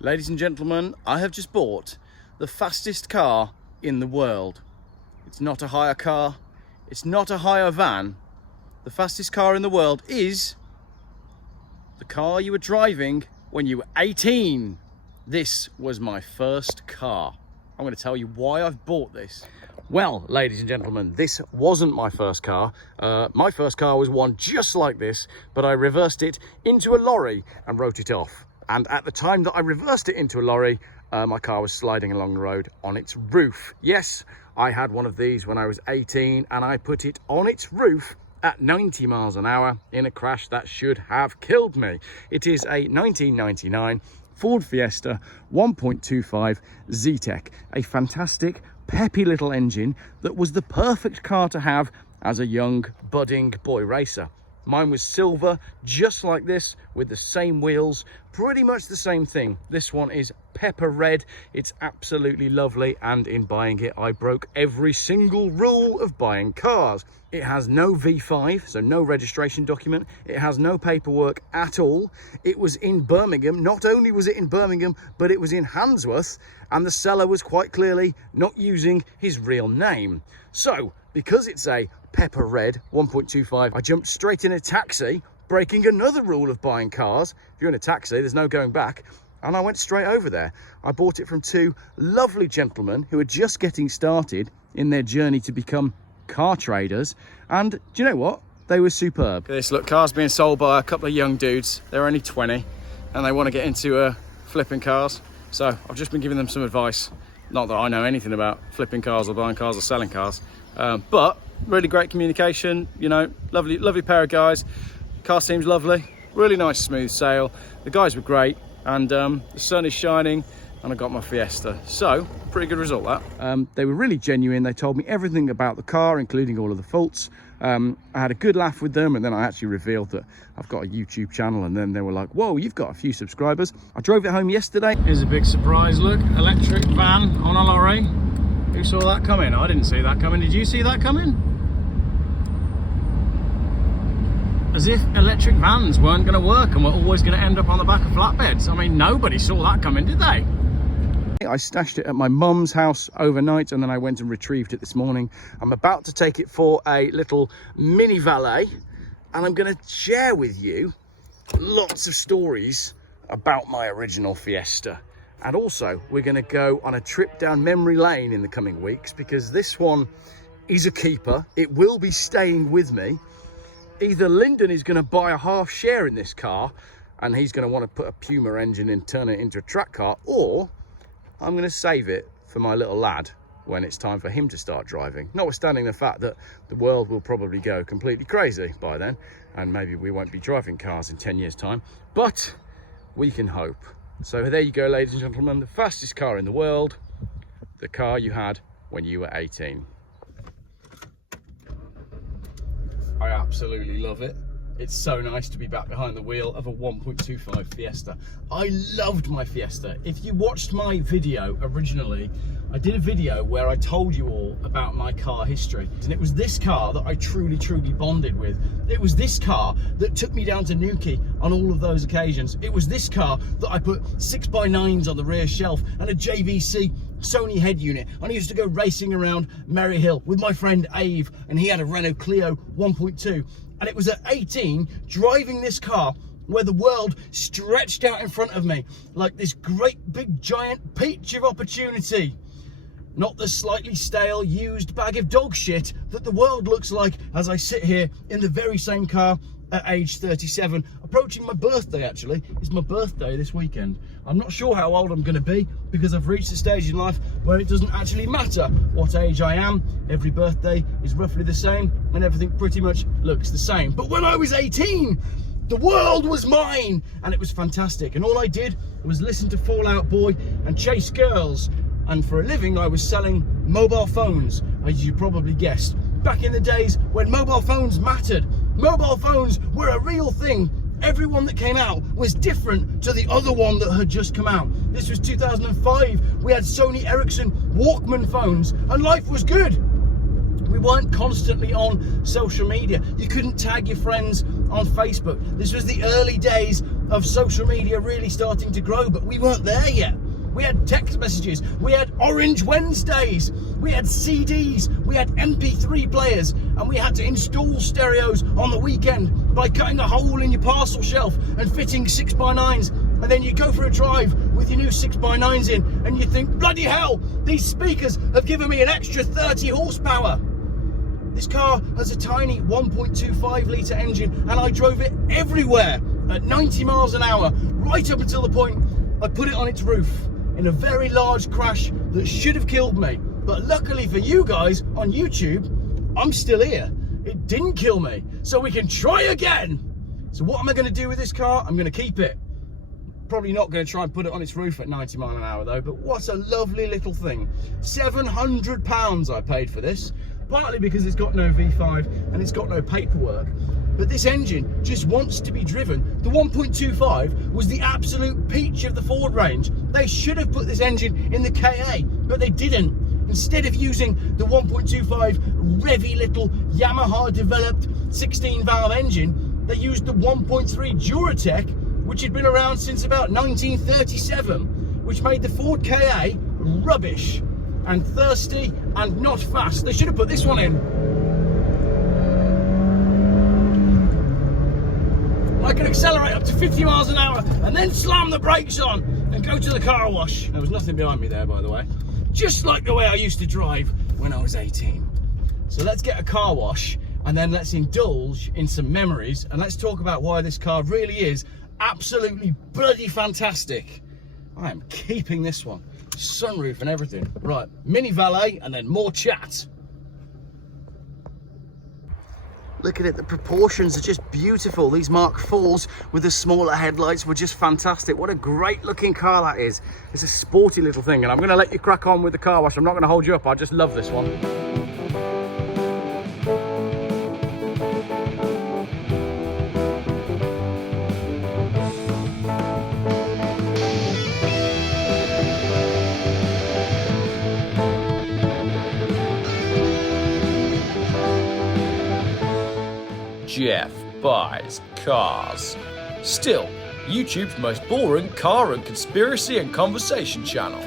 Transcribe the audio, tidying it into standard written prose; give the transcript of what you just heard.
Ladies and gentlemen, I have just bought the fastest car in the world. It's not a hire car, it's not a hire van. The fastest car in the world is the car you were driving when you were 18. This was my first car. I'm going to tell you why I've bought this. Well, ladies and gentlemen, this wasn't my first car. My first car was one just like this, but I reversed it into a lorry and wrote it off. And at the time that I reversed it into a lorry, my car was sliding along the road on its roof. Yes, I had one of these when I was 18 and I put it on its roof at 90 miles an hour in a crash that should have killed me. It is a 1999 Ford Fiesta 1.25 Z-Tech, a fantastic, peppy little engine that was the perfect car to have as a young, budding boy racer. Mine was silver, just like this, with the same wheels, pretty much the same thing. This one is pepper red. It's absolutely lovely, and in buying it, I broke every single rule of buying cars. It has no V5, so no registration document. It has no paperwork at all. It was in Birmingham. Not only was it in Birmingham, but it was in Handsworth, and the seller was quite clearly not using his real name. So, because it's a pepper red 1.25, I jumped straight in a taxi, breaking another rule of buying cars. If you're in a taxi, there's no going back. And I went straight over there. I bought it from two lovely gentlemen who are just getting started in their journey to become car traders. And do you know what? They were superb. Look at this, look, cars being sold by a couple of young dudes. They're only 20 and they want to get into flipping cars. So I've just been giving them some advice. Not that I know anything about flipping cars or buying cars or selling cars, but really great communication, you know, lovely pair of guys. Car seems lovely, really nice smooth sail. The guys were great, and the sun is shining and I got my Fiesta, so pretty good result that. They were really genuine. They told me everything about the car, including all of the faults. I had a good laugh with them, and then I actually revealed that I've got a YouTube channel, and then they were like, whoa, you've got a few subscribers. I drove it home yesterday. Here's a big surprise, look, electric van on a lorry. Who saw that coming? I didn't see that coming. Did you see that coming? As if electric vans weren't going to work and we're always going to end up on the back of flatbeds. I mean, nobody saw that coming, did they? I stashed it at my mum's house overnight, and then I went and retrieved it this morning. I'm about to take it for a little mini valet, and I'm going to share with you lots of stories about my original Fiesta. And also, we're going to go on a trip down memory lane in the coming weeks, because this one is a keeper. It will be staying with me. Either Lyndon is going to buy a half share in this car, and he's going to want to put a Puma engine and turn it into a track car, or I'm going to save it for my little lad when it's time for him to start driving. Notwithstanding the fact that the world will probably go completely crazy by then, and maybe we won't be driving cars in 10 years' time, but we can hope. So there you go, ladies and gentlemen, the fastest car in the world, the car you had when you were 18. I absolutely love it. It's so nice to be back behind the wheel of a 1.25 Fiesta. I loved my Fiesta. If you watched my video originally, I did a video where I told you all about my car history. And it was this car that I truly bonded with. It was this car that took me down to Newquay on all of those occasions. It was this car that I put 6x9s on the rear shelf and a JVC Sony head unit. And I used to go racing around Merry Hill with my friend Ave, and he had a Renault Clio 1.2. And it was at 18, driving this car, where the world stretched out in front of me like this great big giant peach of opportunity. Not the slightly stale, used bag of dog shit that the world looks like as I sit here in the very same car at age 37, approaching my birthday. Actually, it's my birthday this weekend. I'm not sure how old I'm going to be, because I've reached a stage in life where it doesn't actually matter what age I am. Every birthday is roughly the same and everything pretty much looks the same. But when I was 18, the world was mine, and it was fantastic, and all I did was listen to Fall Out Boy and chase girls. And for a living, I was selling mobile phones, as you probably guessed. Back in the days when mobile phones mattered. Mobile phones were a real thing. Everyone that came out was different to the other one that had just come out. This was 2005. We had Sony Ericsson Walkman phones, and life was good. We weren't constantly on social media. You couldn't tag your friends on Facebook. This was the early days of social media really starting to grow, but we weren't there yet. We had text messages, we had Orange Wednesdays, we had CDs, we had MP3 players, and we had to install stereos on the weekend by cutting a hole in your parcel shelf and fitting 6x9s. And then you go for a drive with your new 6x9s in, and you think, bloody hell, these speakers have given me an extra 30 horsepower. This car has a tiny 1.25 litre engine, and I drove it everywhere at 90 miles an hour, right up until the point I put it on its roof in a very large crash that should have killed me. But luckily for you guys on YouTube, I'm still here. It didn't kill me, so we can try again. So what am I going to do with this car? I'm going to keep it. Probably not going to try and put it on its roof at 90 miles an hour though, but what a lovely little thing. £700 I paid for this, partly because it's got no V5 and it's got no paperwork. But this engine just wants to be driven. The 1.25 was the absolute peach of the Ford range. They should have put this engine in the KA, but they didn't. Instead of using the 1.25 revvy little Yamaha developed 16 valve engine, they used the 1.3 Duratec, which had been around since about 1937, which made the Ford KA rubbish and thirsty and not fast. They should have put this one in. I can accelerate up to 50 miles an hour and then slam the brakes on and go to the car wash. There was nothing behind me there, by the way. Just like the way I used to drive when I was 18. So let's get a car wash and then let's indulge in some memories, and let's talk about why this car really is absolutely bloody fantastic. I am keeping this one. Sunroof and everything. Right, mini valet and then more chat. Look at it, the proportions are just beautiful. These Mark IVs with the smaller headlights were just fantastic. What a great looking car that is. It's a sporty little thing, and I'm going to let you crack on with the car wash. I'm not going to hold you up, I just love this one. Geoff buys cars. Still, YouTube's most boring car and conspiracy and conversation channel.